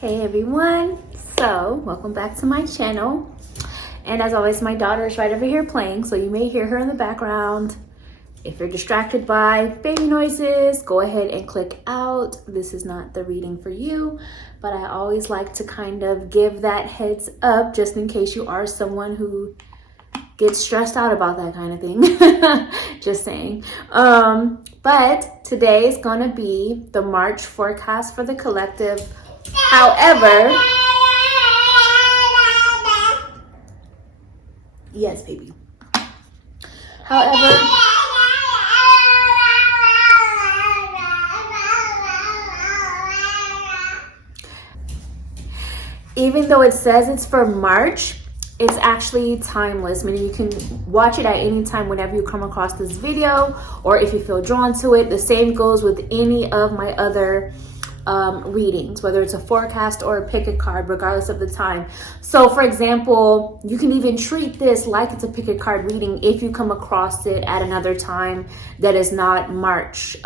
Hey everyone, so welcome back to my channel. And as always, my daughter is right over here playing, so you may hear her in the background. If you're distracted by baby noises, go ahead and click out. This is not the reading for you, but I always like to kind of give that heads up just in case you are someone who gets stressed out about that kind of thing. Just saying. But today is gonna be the March forecast for the collective. However, yes, baby. However, even though it says it's for March, it's actually timeless, meaning you can watch it at any time whenever you come across this video, or if you feel drawn to it. The same goes with any of my other readings, whether it's a forecast or a pick a card, regardless of the time. So for example, you can even treat this like it's a pick a card reading if you come across it at another time that is not March.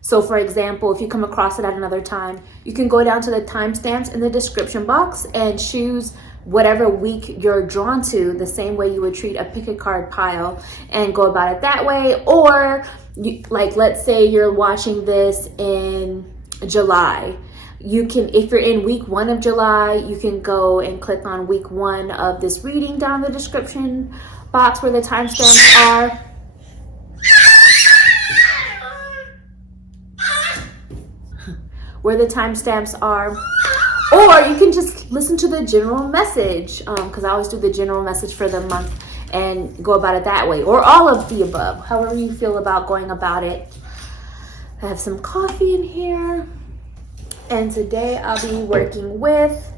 So for example, if you come across it at another time, you can go down to the timestamps in the description box and choose whatever week you're drawn to, the same way you would treat a pick a card pile, and go about it that way. Or you, like, let's say you're watching this in July, you can, if you're in week 1 of July, you can go and click on week 1 of this reading down the description box where the timestamps are. Where the timestamps are. Or you can just listen to the general message, because I always do the general message for the month and go about it that way. Or all of the above, however you feel about going about it. I have some coffee in here, and today I'll be working with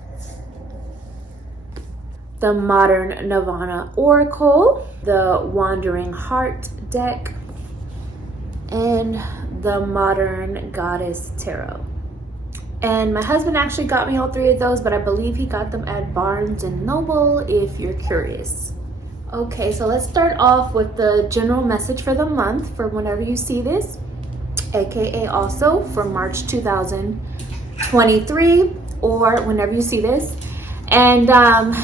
the Modern Nirvana Oracle, the Wandering Heart deck, and the Modern Goddess Tarot. And my husband actually got me all 3 of those, but I believe he got them at Barnes & Noble if you're curious. Okay, so let's start off with the general message for the month for whenever you see this, aka also for March 2023, or whenever you see this. And I'm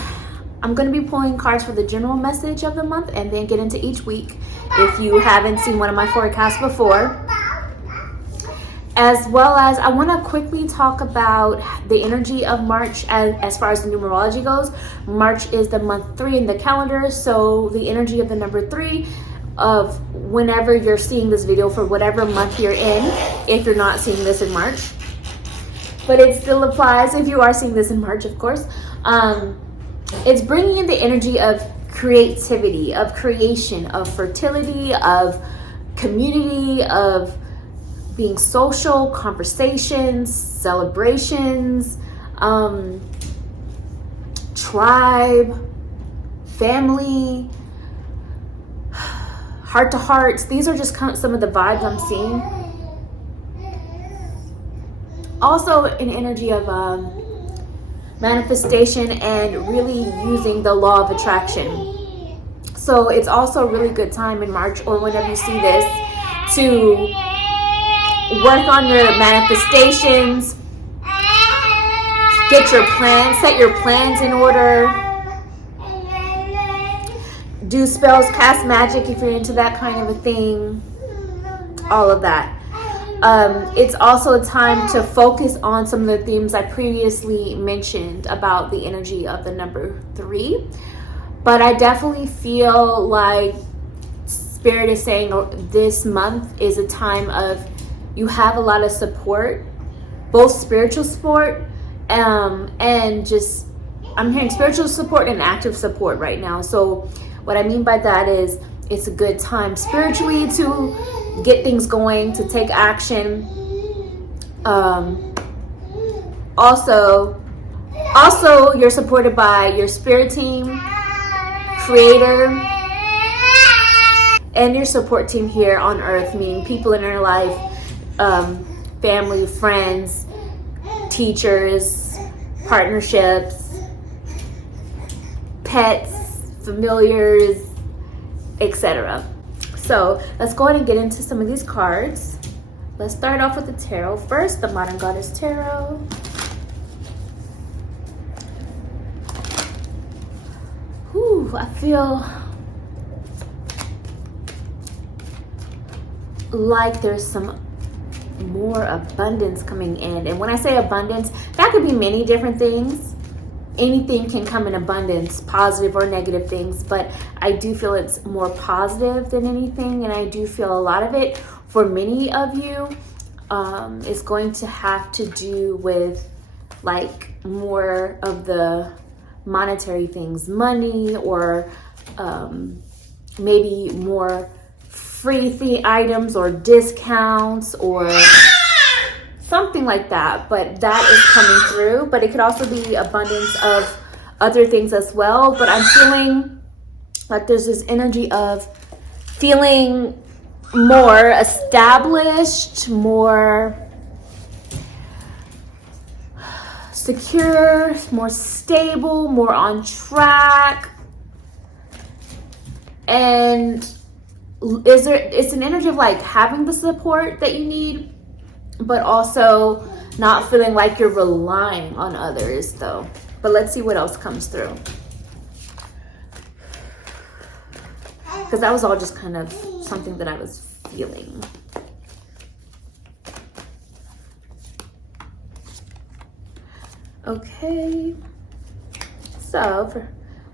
going to be pulling cards for the general message of the month and then get into each week if you haven't seen one of my forecasts before. As well as I want to quickly talk about the energy of March as far as the numerology goes. March is the month 3 in the calendar, so the energy of the number 3 of whenever you're seeing this video for whatever month you're in, if you're not seeing this in March, but it still applies if you are seeing this in March, of course. It's bringing in the energy of creativity, of creation, of fertility, of community, of being social, conversations, celebrations, tribe, family, heart to hearts. These are just kind of some of the vibes I'm seeing. Also an energy of manifestation and really using the law of attraction. So it's also a really good time in March, or whenever you see this, to work on your manifestations, get your plans, set your plans in order, do spells, cast magic if you're into that kind of a thing, all of that. It's also a time to focus on some of the themes I previously mentioned about the energy of the number 3. But I definitely feel like Spirit is saying this month is a time of, you have a lot of support, both spiritual support and just, I'm hearing spiritual support and active support right now. So what I mean by that is it's a good time spiritually to get things going, to take action. Also you're supported by your spirit team, creator, and your support team here on earth, meaning people in your life, family, friends, teachers, partnerships, pets, familiars, etc. So let's go ahead and get into some of these cards. Let's start off with the tarot first, the Modern Goddess Tarot. I feel like there's some more abundance coming in. And when I say abundance, that could be many different things. Anything can come in abundance, positive or negative things, but I do feel it's more positive than anything. And I do feel a lot of it for many of you is going to have to do with like more of the monetary things, money, or maybe more free items or discounts or something like that. But that is coming through. But it could also be abundance of other things as well. But I'm feeling like there's this energy of feeling more established, more secure, more stable, more on track. And it's an energy of like having the support that you need, but also not feeling like you're relying on others though. But let's see what else comes through, because that was all just kind of something that I was feeling. Okay, so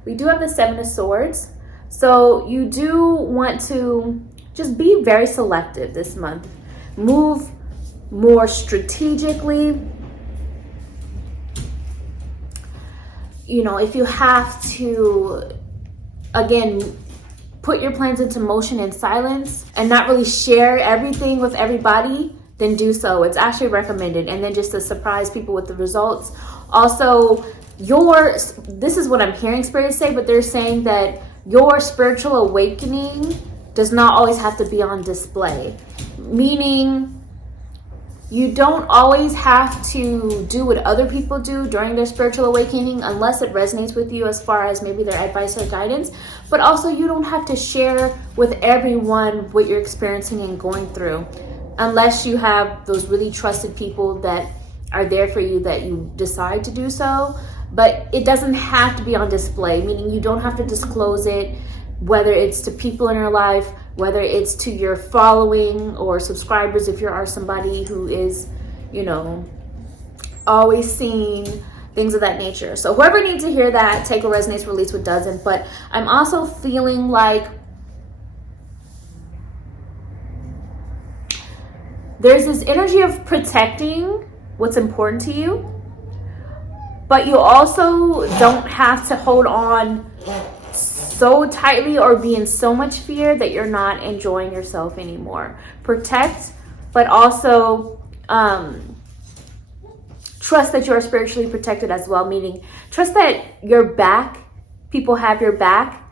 we do have the Seven of Swords. So you do want to just be very selective this month. Move more strategically. You know, if you have to, again, put your plans into motion in silence and not really share everything with everybody, then do so. It's actually recommended. And then just to surprise people with the results. Also, this is what I'm hearing Spirit say, but they're saying that your spiritual awakening does not always have to be on display. Meaning, you don't always have to do what other people do during their spiritual awakening unless it resonates with you as far as maybe their advice or guidance. But also, you don't have to share with everyone what you're experiencing and going through unless you have those really trusted people that are there for you that you decide to do so. But it doesn't have to be on display, meaning you don't have to disclose it, whether it's to people in your life, whether it's to your following or subscribers, if you are somebody who is, you know, always seeing things of that nature. So whoever needs to hear that, take what resonates, release what doesn't. But I'm also feeling like there's this energy of protecting what's important to you, but you also don't have to hold on so tightly or be in so much fear that you're not enjoying yourself anymore. Protect, but also trust that you're spiritually protected as well, meaning trust that your back, people have your back,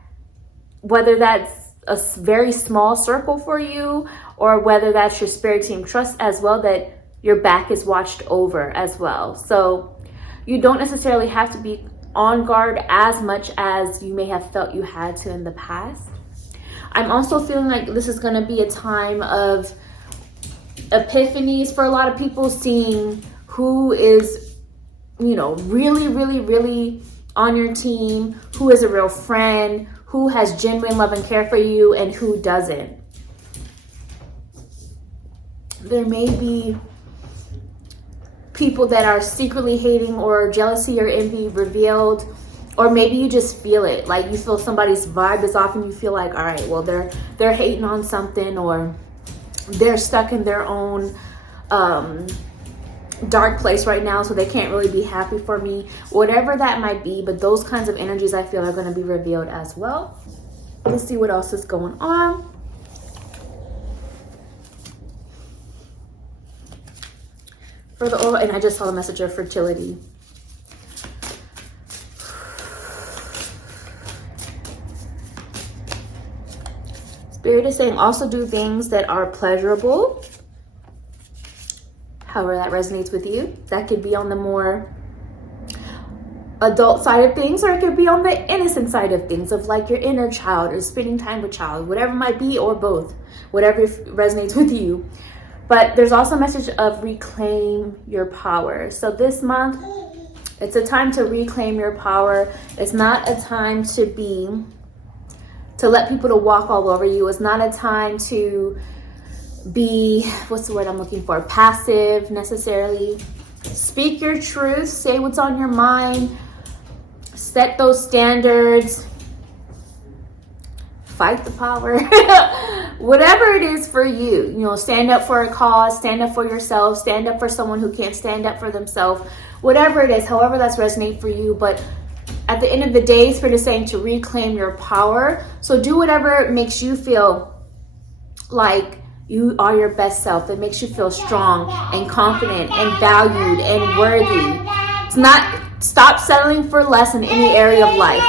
whether that's a very small circle for you or whether that's your spirit team. Trust as well that your back is watched over as well. So you don't necessarily have to be on guard as much as you may have felt you had to in the past. I'm also feeling like this is going to be a time of epiphanies for a lot of people, seeing who is, you know, really on your team, who is a real friend, who has genuine love and care for you, and who doesn't. There may be people that are secretly hating or jealousy or envy revealed, or maybe you just feel it, like you feel somebody's vibe is off and you feel like, all right, well, they're hating on something, or they're stuck in their own dark place right now, so they can't really be happy for me, whatever that might be. But those kinds of energies I feel are going to be revealed as well. Let's see what else is going on. For the oil, and I just saw the message of fertility. Spirit is saying also do things that are pleasurable. However that resonates with you. That could be on the more adult side of things, or it could be on the innocent side of things, of like your inner child or spending time with child, whatever it might be, or both, whatever resonates with you. But there's also a message of reclaim your power. So this month, it's a time to reclaim your power. It's not a time to be to let people to walk all over you. It's not a time to be, what's the word I'm looking for, passive necessarily. Speak your truth, say what's on your mind, set those standards, fight the power. Whatever it is for you, you know, stand up for a cause, stand up for yourself, stand up for someone who can't stand up for themselves, whatever it is, however that's resonate for you. But at the end of the day, Spirit is saying to reclaim your power. So do whatever makes you feel like you are your best self, that makes you feel strong and confident and valued and worthy. It's not, stop settling for less in any area of life.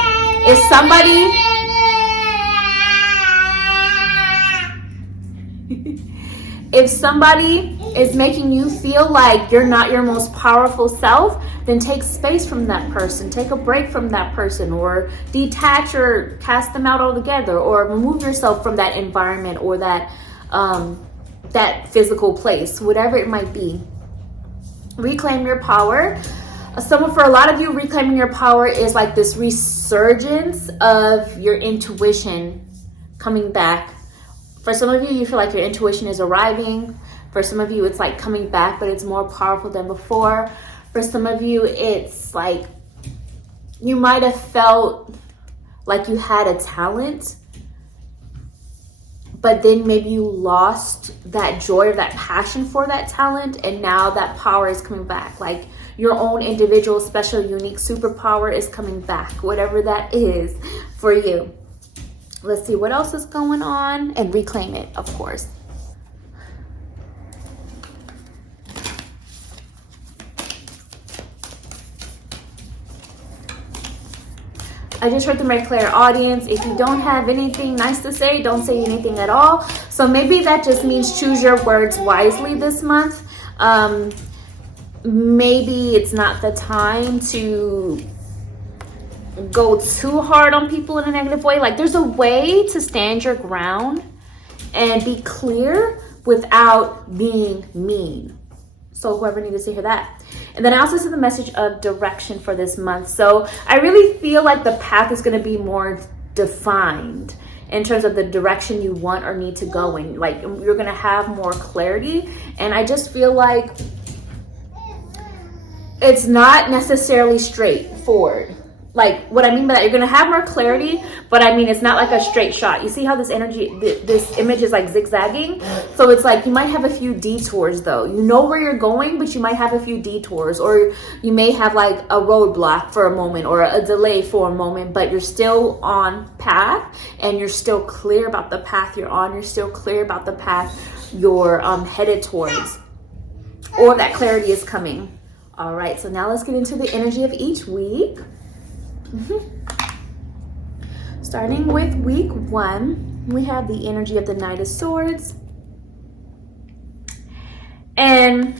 If somebody is making you feel like you're not your most powerful self, then take space from that person, take a break from that person, or detach or cast them out altogether, or remove yourself from that environment or that physical place, whatever it might be. Reclaim your power. For a lot of you, reclaiming your power is like this resurgence of your intuition coming back. For some of you, you feel like your intuition is arriving. For some of you, it's like coming back, but it's more powerful than before. For some of you, it's like you might have felt like you had a talent, but then maybe you lost that joy or that passion for that talent, and now that power is coming back. Like your own individual, special, unique superpower is coming back, whatever that is for you. Let's see what else is going on, and reclaim it, of course. I just heard through my clear audience, if you don't have anything nice to say, don't say anything at all. So maybe that just means choose your words wisely this month. Maybe it's not the time to go too hard on people in a negative way. Like there's a way to stand your ground and be clear without being mean. So whoever needed to hear that. And then I also see the message of direction for this month. So I really feel like the path is going to be more defined in terms of the direction you want or need to go in. Like you're going to have more clarity. And I just feel like it's not necessarily straightforward. Like what I mean by that, you're going to have more clarity, but I mean, it's not like a straight shot. You see how this energy, this image is like zigzagging? So it's like you might have a few detours though. You know where you're going, but you might have a few detours, or you may have like a roadblock for a moment or a delay for a moment, but you're still on path and you're still clear about the path you're on. You're still clear about the path you're headed towards, or that clarity is coming. All right, so now let's get into the energy of each week. Starting with week 1, we have the energy of the Knight of Swords. And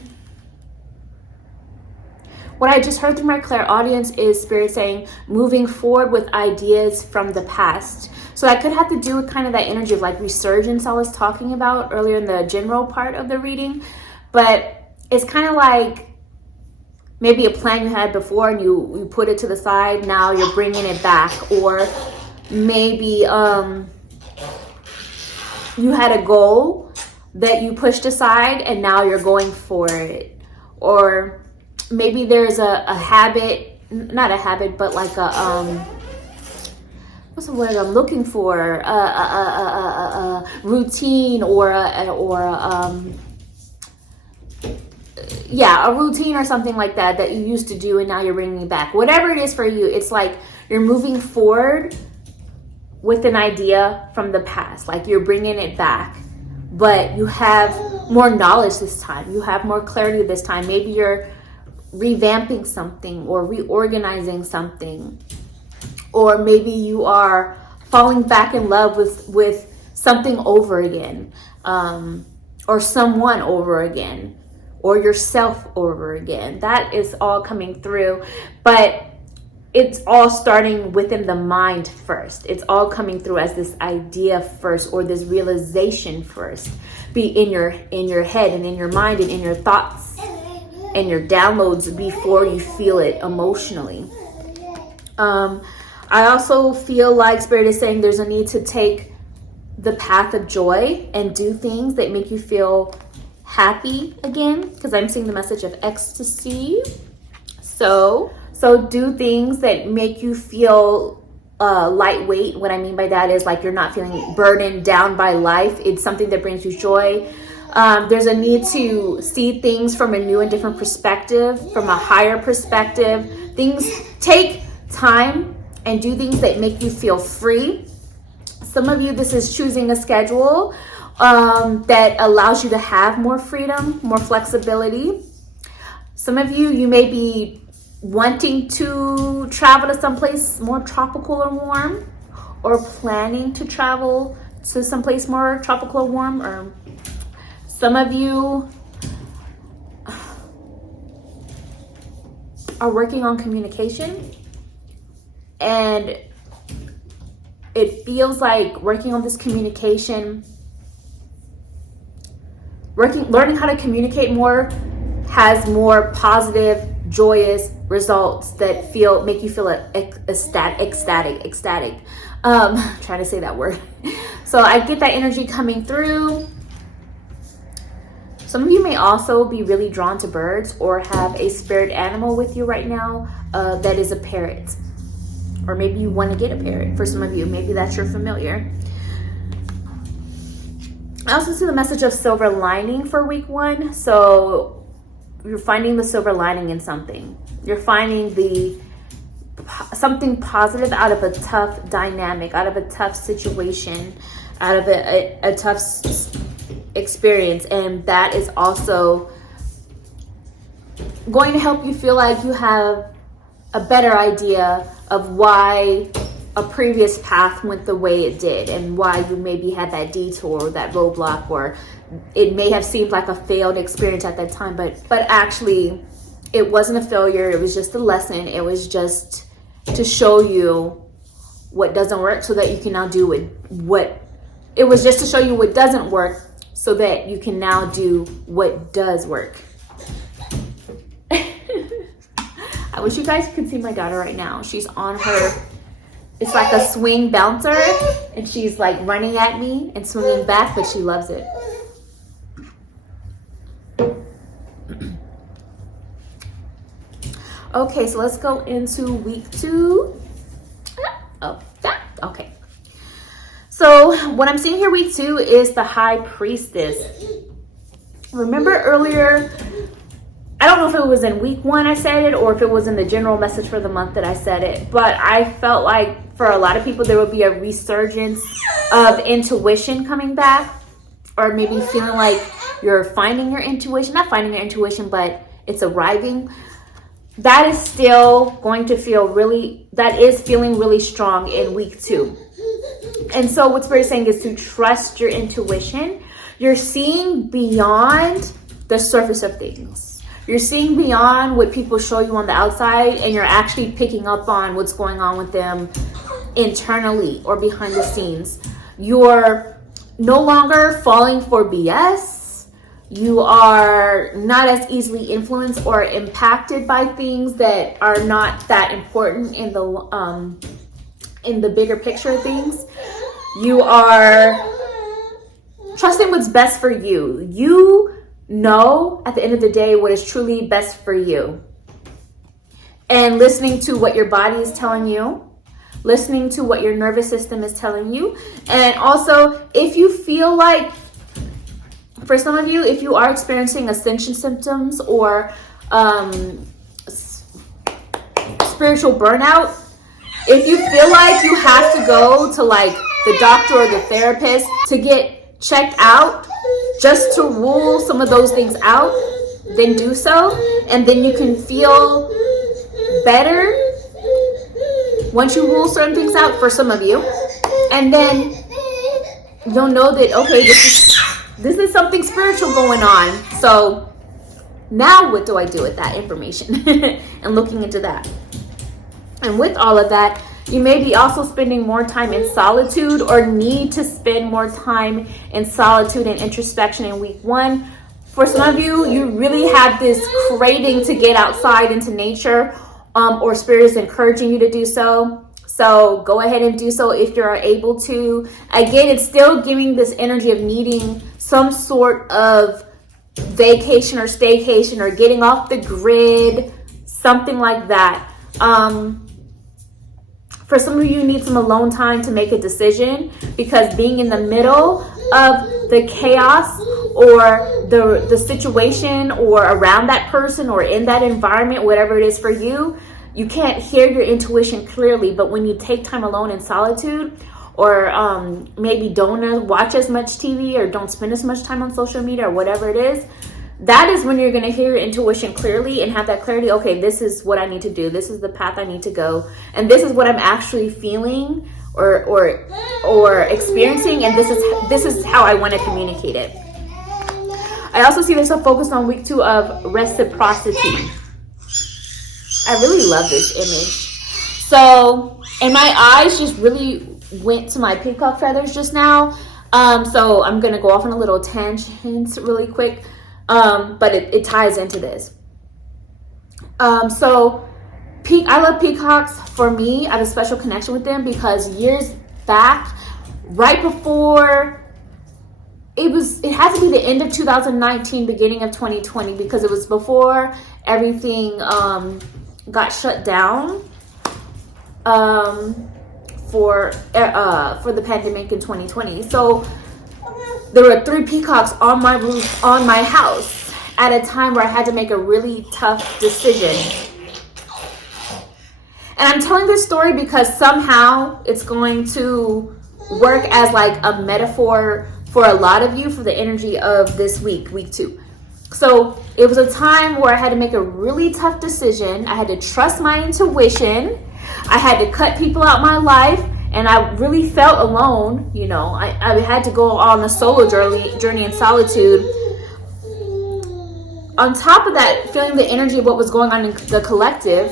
what I just heard through my clairaudience is Spirit saying moving forward with ideas from the past. So that could have to do with kind of that energy of like resurgence I was talking about earlier in the general part of the reading. But it's kind of like maybe a plan you had before and you put it to the side. Now you're bringing it back. Or maybe you had a goal that you pushed aside and now you're going for it. Or maybe there's a habit, not a habit, but like a, what's the word I'm looking for? A routine or a routine or something like that you used to do and now you're bringing it back. Whatever it is for you, it's like you're moving forward with an idea from the past. Like you're bringing it back, but you have more knowledge this time. You have more clarity this time. Maybe you're revamping something or reorganizing something. Or maybe you are falling back in love with something over again, or someone over again, or yourself over again. That is all coming through, but it's all starting within the mind first. It's all coming through as this idea first, or this realization first. Be in your head and in your mind and in your thoughts and your downloads before you feel it emotionally. I also feel like Spirit is saying there's a need to take the path of joy and do things that make you feel happy again, because I'm seeing the message of ecstasy. So do things that make you feel lightweight. What I mean by that is like you're not feeling burdened down by life. It's something that brings you joy. There's a need to see things from a new and different perspective, from a higher perspective. Take time and do things that make you feel free. Some of you, this is choosing a schedule that allows you to have more freedom, more flexibility. Some of you, you may be wanting to travel to someplace more tropical or warm, or planning to travel to someplace more tropical or warm. Or some of you are working on communication, and it feels like working on this communication, learning how to communicate more has more positive, joyous results that make you feel ecstatic. Trying to say that word. So I get that energy coming through. Some of you may also be really drawn to birds or have a spirit animal with you right now that is a parrot. Or maybe you want to get a parrot. For some of you, maybe that's your familiar. I also see the message of silver lining for week 1. So you're finding the silver lining in something. You're finding something positive out of a tough dynamic, out of a tough situation, out of a tough experience. And that is also going to help you feel like you have a better idea of why a previous path went the way it did, and why you maybe had that detour or that roadblock, or it may have seemed like a failed experience at that time, but actually it wasn't a failure. It was just a lesson. It was just to show you what doesn't work so that you can now do it was just to show you what doesn't work so that you can now do what does work. I wish you guys could see my daughter right now. She's on it's like a swing bouncer, and she's like running at me and swinging back, but she loves it. Okay, so let's go into week 2. Okay. So what I'm seeing here, week 2, is the High Priestess. Remember earlier, I don't know if it was in week 1 I said it, or if it was in the general message for the month that I said it, but I felt like for a lot of people there would be a resurgence of intuition coming back, or maybe feeling like you're finding your intuition, not finding your intuition, but it's arriving. That is still going to that is feeling really strong in week 2. And so what Spirit is saying is to trust your intuition. You're seeing beyond the surface of things. You're seeing beyond what people show you on the outside, and you're actually picking up on what's going on with them internally or behind the scenes. You're no longer falling for BS. You are not as easily influenced or impacted by things that are not that important in the bigger picture of things. You are trusting what's best for you. You know at the end of the day what is truly best for you, and listening to what your body is telling you, listening to what your nervous system is telling you. And also, if you feel like, for some of you, if you are experiencing ascension symptoms or spiritual burnout, if you feel like you have to go to like the doctor or the therapist to get checked out just to rule some of those things out, then do so. And then you can feel better once you rule certain things out, for some of you. And then you'll know that, okay, this is something spiritual going on. So now what do I do with that information? And looking into that. And with all of that, you may be also spending more time in solitude, or need to spend more time in solitude and introspection in week 1. For some of you, you really have this craving to get outside into nature, or Spirit is encouraging you to do so. So go ahead and do so if you're able to. Again, it's still giving this energy of needing some sort of vacation or staycation or getting off the grid, something like that. For some of you need some alone time to make a decision, because being in the middle of the chaos or the situation or around that person or in that environment, whatever it is for you, you can't hear your intuition clearly. But when you take time alone in solitude, or maybe don't watch as much TV or don't spend as much time on social media or whatever it is, that is when you're going to hear your intuition clearly and have that clarity. Okay, this is what I need to do. This is the path I need to go. And this is what I'm actually feeling or experiencing. And this is how I want to communicate it. I also see there's a focus on week 2 of reciprocity. I really love this image. So, and my eyes just really went to my peacock feathers just now. So I'm going to go off on a little tangent really quick. But it ties into this. So I love peacocks. For me, I have a special connection with them because years back, right before, it had to be the end of 2019, beginning of 2020, because it was before everything got shut down for the pandemic in 2020. So there were 3 peacocks on my roof, on my house, at a time where I had to make a really tough decision. And I'm telling this story because somehow it's going to work as like a metaphor for a lot of you for the energy of this week, week 2. So it was a time where I had to make a really tough decision. I had to trust my intuition. I had to cut people out my life. And I really felt alone. You know, I had to go on a solo journey in solitude. On top of that, feeling the energy of what was going on in the collective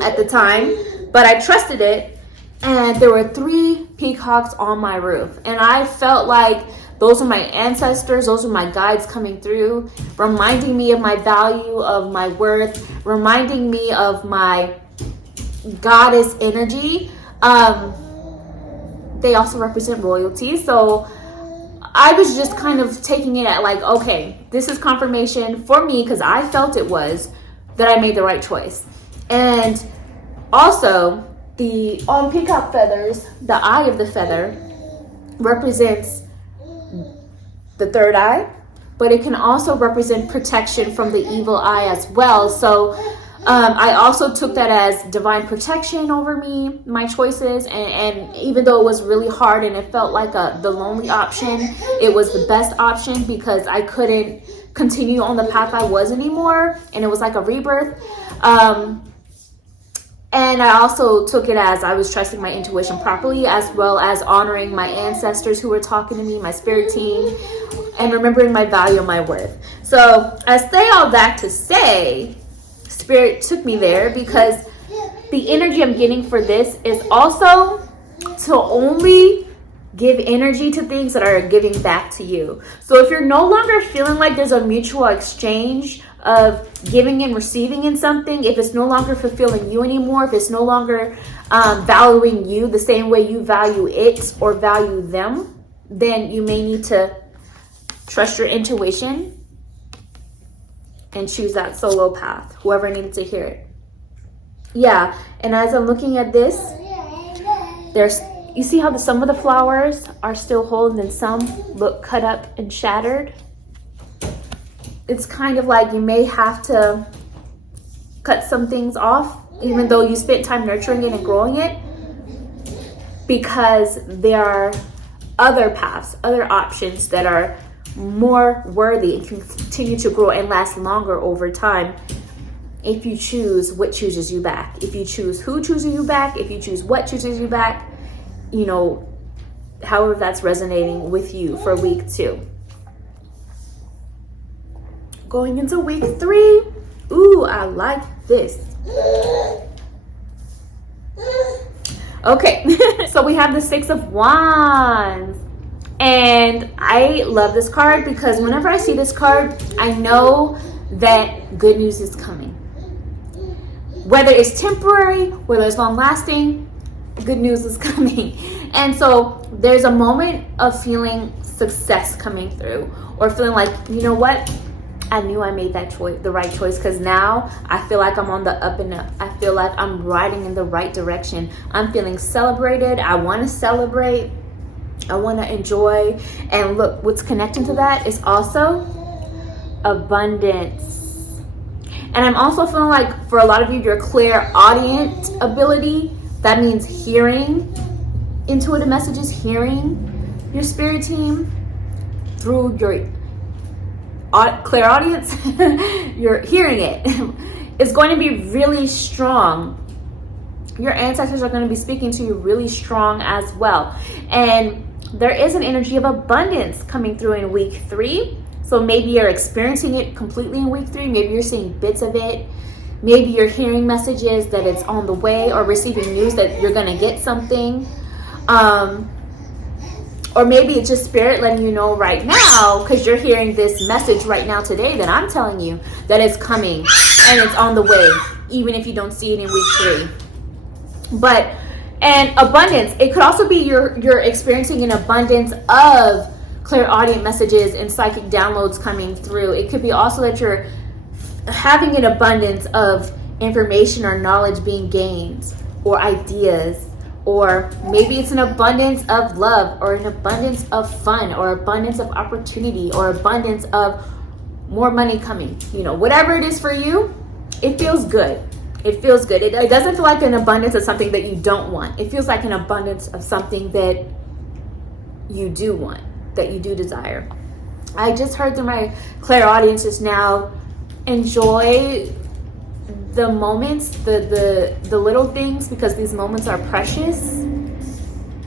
at the time, but I trusted it. And there were 3 peacocks on my roof. And I felt like those are my ancestors. Those are my guides coming through, reminding me of my value, of my worth, reminding me of my goddess energy. They also represent royalty. So I was just kind of taking it at like, okay, this is confirmation for me, because I felt it was that I made the right choice. And also on peacock feathers, the eye of the feather represents the 3rd eye, but it can also represent protection from the evil eye as well. So I also took that as divine protection over me, my choices. And even though it was really hard and it felt like the lonely option, it was the best option, because I couldn't continue on the path I was anymore. And it was like a rebirth. And I also took it as I was trusting my intuition properly, as well as honoring my ancestors who were talking to me, my spirit team, and remembering my value and my worth. So I say all that to say, Spirit took me there because the energy I'm getting for this is also to only give energy to things that are giving back to you. So if you're no longer feeling like there's a mutual exchange of giving and receiving in something, if it's no longer fulfilling you anymore, if it's no longer valuing you the same way you value it or value them, then you may need to trust your intuition and choose that solo path, whoever needed to hear it. Yeah, and as I'm looking at this, you see how some of the flowers are still whole and then some look cut up and shattered? It's kind of like you may have to cut some things off, even though you spent time nurturing it and growing it, because there are other paths, other options that are more worthy and can continue to grow and last longer over time if you choose what chooses you back. If you choose who chooses you back, if you choose what chooses you back, you know, however that's resonating with you for week 2. Going into week 3, ooh, I like this. Okay, so we have the 6 of Wands. And I love this card because whenever I see this card, I know that good news is coming. Whether it's temporary, whether it's long lasting, good news is coming. And so there's a moment of feeling success coming through, or feeling like, you know what, I knew I made that choice, the right choice, because now I feel like I'm on the up and up. I feel like I'm riding in the right direction. I'm feeling celebrated. I want to celebrate. I want to enjoy. And look, what's connecting to that is also abundance. And I'm also feeling like for a lot of you, your clairaudient ability, that means hearing intuitive messages, hearing your spirit team through your clairaudience, you're hearing it, is going to be really strong. Your ancestors are going to be speaking to you really strong as well. And there is an energy of abundance coming through in week 3. So maybe you're experiencing it completely in week 3. Maybe you're seeing bits of it. Maybe you're hearing messages that it's on the way, or receiving news that you're going to get something. Or maybe it's just spirit letting you know right now, because you're hearing this message right now today that I'm telling you that it's coming and it's on the way, even if you don't see it in week 3. But, and abundance, it could also be you're experiencing an abundance of clairaudient messages and psychic downloads coming through. It could be also that you're having an abundance of information or knowledge being gained, or ideas. Or maybe it's an abundance of love, or an abundance of fun, or abundance of opportunity, or abundance of more money coming. You know, whatever it is for you, it feels good. It feels good. It doesn't feel like an abundance of something that you don't want. It feels like an abundance of something that you do want, that you do desire. I just heard through my clairaudience just now, enjoy the moments, the little things, because these moments are precious.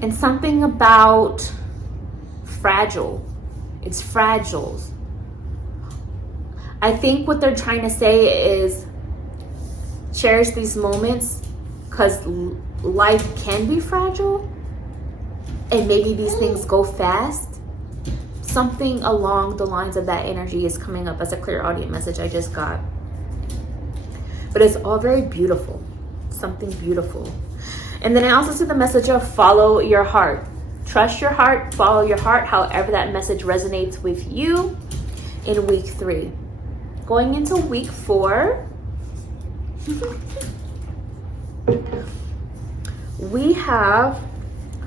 And something about fragile. It's fragile. I think what they're trying to say is cherish these moments, because life can be fragile, and maybe these things go fast. Something along the lines of that energy is coming up as a clairaudient message I just got. But it's all very beautiful, something beautiful. And then I also see the message of follow your heart. Trust your heart, follow your heart, however that message resonates with you in week 3. Going into week 4, we have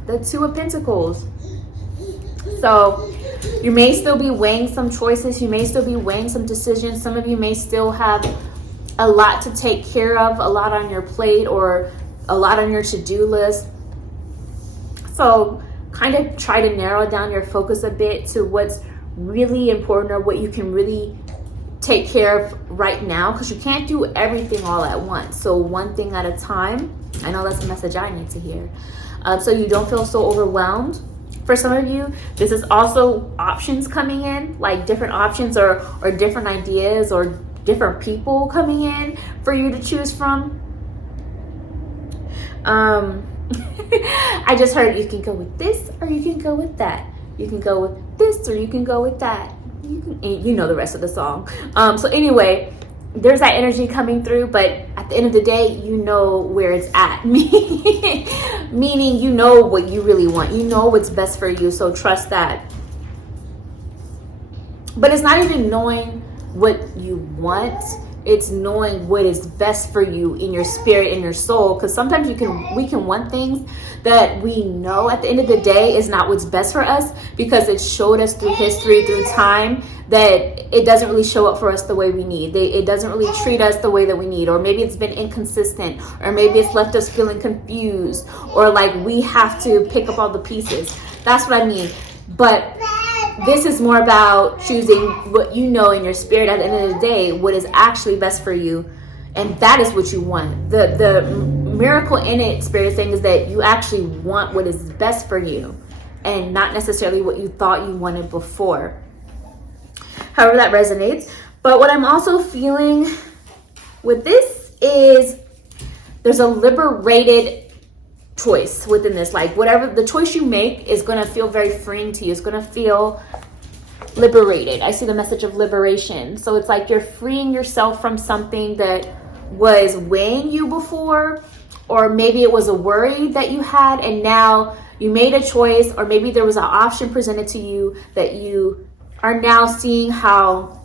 the 2 of Pentacles. So you may still be weighing some choices. You may still be weighing some decisions. Some of you may still have a lot to take care of, a lot on your plate, or a lot on your to-do list. So kind of try to narrow down your focus a bit to what's really important, or what you can really take care of right now, because you can't do everything all at once. So one thing at a time. I know that's a message I need to hear. So you don't feel so overwhelmed. For some of you, this is also options coming in, like different options or different ideas, or different people coming in for you to choose from. I just heard you can go with this, or you can go with that. You can go with this, or you can go with that. You know the rest of the song. So anyway, there's that energy coming through, but at the end of the day, you know where it's at. Meaning you know what you really want. You know what's best for you, so trust that. But it's not even knowing what you want, it's knowing what is best for you in your spirit, in your soul. Because sometimes we can want things that we know at the end of the day is not what's best for us, because it showed us through history, through time, that it doesn't really show up for us the way we need. It doesn't really treat us the way that we need, or maybe it's been inconsistent, or maybe it's left us feeling confused, or like we have to pick up all the pieces. That's what I mean. But this is more about choosing what you know in your spirit at the end of the day, what is actually best for you. And that is what you want. The miracle in it, Spirit saying, is that you actually want what is best for you, and not necessarily what you thought you wanted before. However that resonates. But what I'm also feeling with this is there's a liberated choice within this. Like whatever the choice you make is going to feel very freeing to you. It's going to feel liberated. I see the message of liberation. So it's like you're freeing yourself from something that was weighing you before, or maybe it was a worry that you had and now you made a choice, or maybe there was an option presented to you that you are now seeing how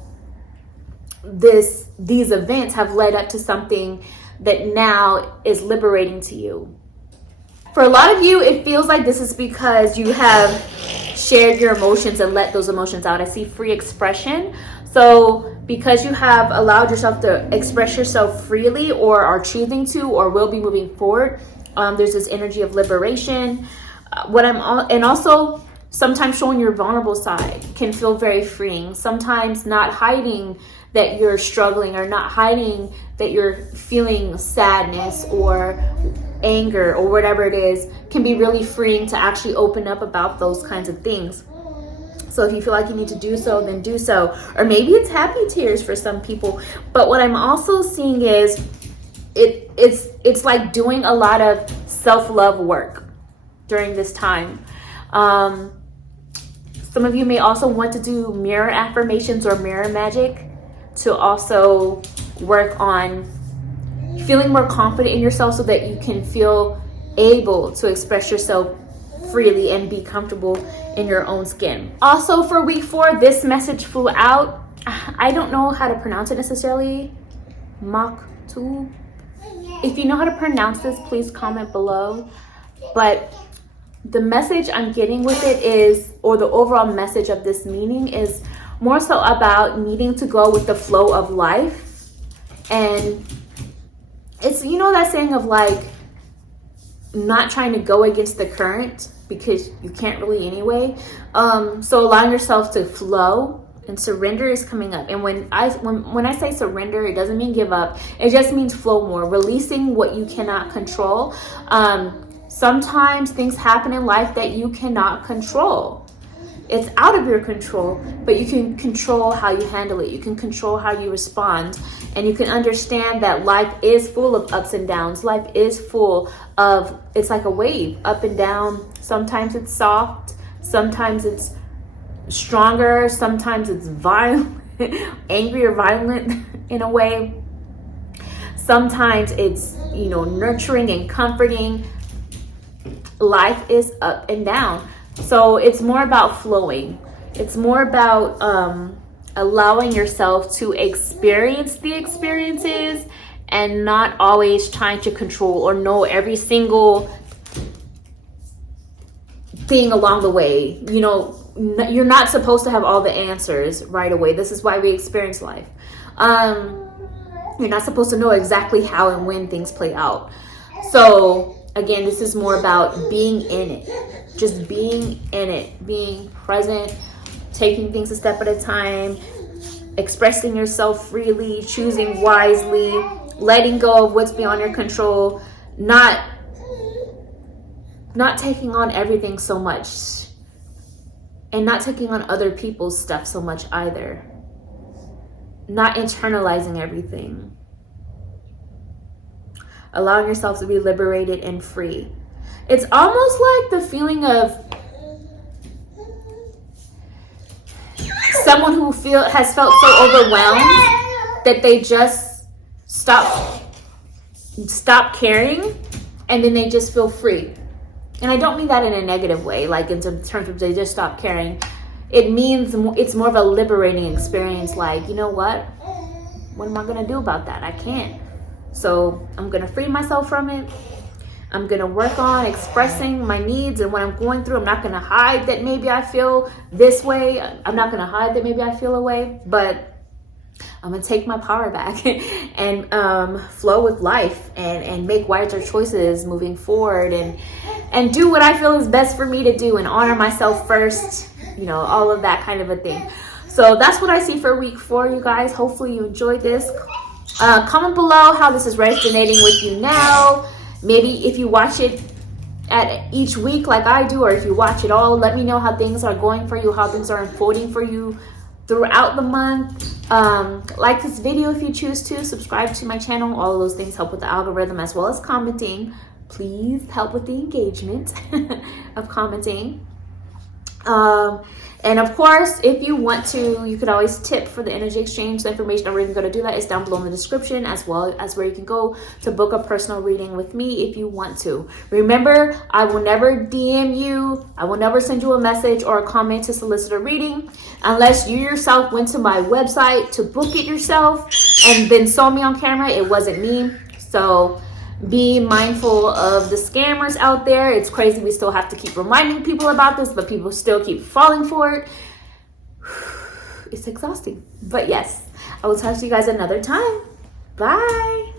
these events have led up to something that now is liberating to you. For a lot of you, it feels like this is because you have shared your emotions and let those emotions out. I see free expression. So because you have allowed yourself to express yourself freely, or are choosing to, or will be moving forward, there's this energy of liberation. And also sometimes showing your vulnerable side can feel very freeing. Sometimes not hiding that you're struggling, or not hiding that you're feeling sadness or anger or whatever it is, can be really freeing to actually open up about those kinds of things. So if you feel like you need to do so, then do so. Or maybe it's happy tears for some people. But what I'm also seeing is it's like doing a lot of self-love work during this time. Some of you may also want to do mirror affirmations or mirror magic to also work on feeling more confident in yourself, so that you can feel able to express yourself freely and be comfortable in your own skin. Also, for week 4, this message flew out. I don't know how to pronounce it necessarily. Maktub. If you know how to pronounce this, please comment below. But the message I'm getting with it is, or the overall message of this meaning is more so about needing to go with the flow of life. And it's, you know, that saying of like not trying to go against the current, because you can't really anyway. So allowing yourself to flow, and surrender is coming up. And when I say surrender, it doesn't mean give up. It just means flow more, releasing what you cannot control. Sometimes things happen in life that you cannot control. It's out of your control, but you can control how you handle it. You can control how you respond. And you can understand that life is full of ups and downs. Life is full of, it's like a wave, up and down. Sometimes it's soft. Sometimes it's stronger. Sometimes it's violent, angry or violent in a way. Sometimes it's, you know, nurturing and comforting. Life is up and down. So it's more about flowing. It's more about allowing yourself to experience the experiences, and not always trying to control or know every single thing along the way. You know, you're not supposed to have all the answers right away. This is why we experience life. You're not supposed to know exactly how and when things play out. So again, this is more about being in it. Just being in it, being present, taking things a step at a time, expressing yourself freely, choosing wisely, letting go of what's beyond your control, not taking on everything so much, and not taking on other people's stuff so much either. Not internalizing everything. Allowing yourself to be liberated and free. It's almost like the feeling of someone who has felt so overwhelmed that they just stop caring, and then they just feel free. And I don't mean that in a negative way, like in terms of they just stop caring. It means it's more of a liberating experience. Like, you know what am I going to do about that? I can't. So I'm going to free myself from it. I'm going to work on expressing my needs and what I'm going through. I'm not going to hide that maybe I feel this way. I'm not going to hide that maybe I feel a way, but I'm going to take my power back and flow with life and make wiser choices moving forward and do what I feel is best for me to do and honor myself first, you know, all of that kind of a thing. So that's what I see for week 4, you guys. Hopefully you enjoyed this. Comment below how this is resonating with you now. Maybe if you watch it at each week like I do, or if you watch it all, let me know how things are going for you, how things are unfolding for you throughout the month. Like this video if you choose to, subscribe to my channel. All of those things help with the algorithm, as well as commenting. Please help with the engagement of commenting. And of course, if you want to, you could always tip for the energy exchange. The information I'm going to do that is down below in the description, as well as where you can go to book a personal reading with me if you want to. Remember, I will never DM you. I will never send you a message or a comment to solicit a reading unless you yourself went to my website to book it yourself and then saw me on camera. It wasn't me. So be mindful of the scammers out there. It's crazy. We still have to keep reminding people about this, but people still keep falling for it. It's exhausting. But yes, I will talk to you guys another time. Bye.